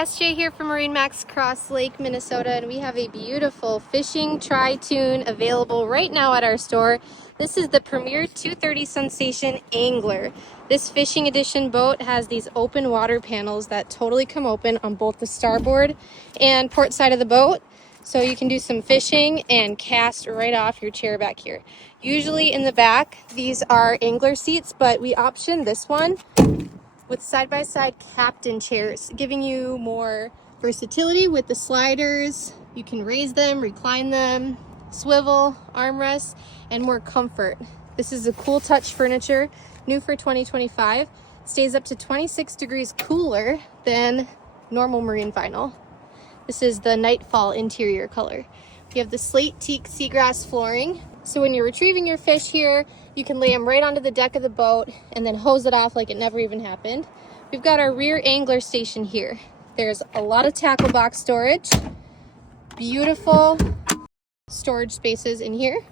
SJ here from MarineMax Cross Lake, Minnesota, and we have a beautiful fishing Tritoon available right now at our store. This is the Premier 230 Sunsation Angler. This fishing edition boat has these open water panels that totally come open on both the starboard and port side of the boat. So you can do some fishing and cast right off your chair back here. Usually in the back, these are angler seats, but we optioned this one with side-by-side captain chairs, giving you more versatility with the sliders. You can raise them, recline them, swivel, armrests, and more comfort. This is a cool touch furniture, new for 2025. Stays up to 26 degrees cooler than normal marine vinyl. This is the Nightfall interior color. You have the slate teak seagrass flooring. So when you're retrieving your fish here, you can lay them right onto the deck of the boat and then hose it off like it never even happened. We've got our rear angler station here. There's a lot of tackle box storage, beautiful storage spaces in here,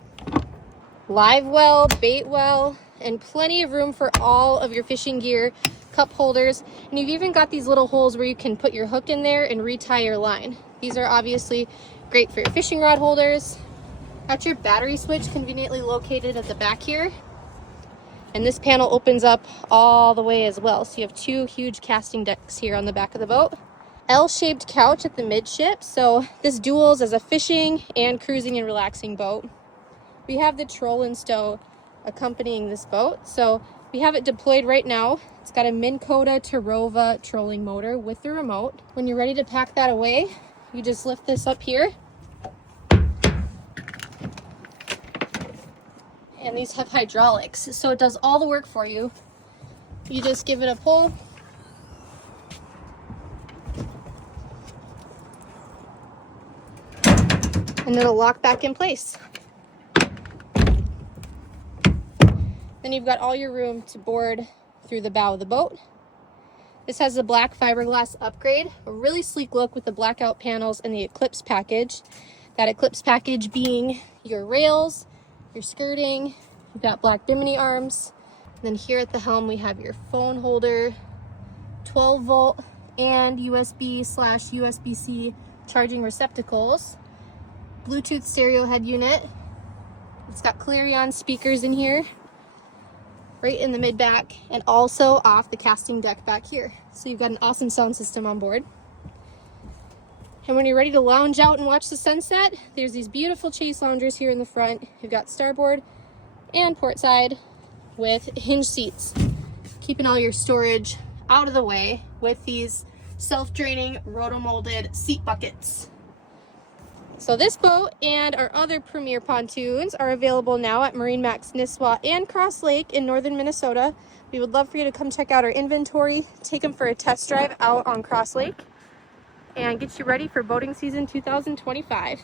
live well, bait well, and plenty of room for all of your fishing gear, cup holders, and you've even got these little holes where you can put your hook in there and retie your line. These are obviously great for your fishing rod holders. Got your battery switch conveniently located at the back here. And this panel opens up all the way as well. So you have two huge casting decks here on the back of the boat. L-shaped couch at the midship. So this duals as a fishing and cruising and relaxing boat. We have the troll and stow accompanying this boat. So we have it deployed right now. It's got a Minn Kota Tarova trolling motor with the remote. When you're ready to pack that away, you just lift this up here. And these have hydraulics, so it does all the work for you. You just give it a pull. And it'll lock back in place. Then you've got all your room to board through the bow of the boat. This has a black fiberglass upgrade, a really sleek look with the blackout panels and the Eclipse package. That Eclipse package being your rails, your skirting, you've got black bimini arms. And then here at the helm we have your phone holder, 12 volt and USB/USB-C charging receptacles, Bluetooth stereo head unit. It's got Clarion speakers in here, right in the mid back, and also off the casting deck back here. So you've got an awesome sound system on board. And when you're ready to lounge out and watch the sunset, there's these beautiful chase loungers here in the front. You've got starboard and port side with hinge seats, keeping all your storage out of the way with these self-draining roto-molded seat buckets. So this boat and our other Premier pontoons are available now at MarineMax Nisswa and Cross Lake in northern Minnesota. We would love for you to come check out our inventory, take them for a test drive out on Cross Lake, and get you ready for boating season 2025.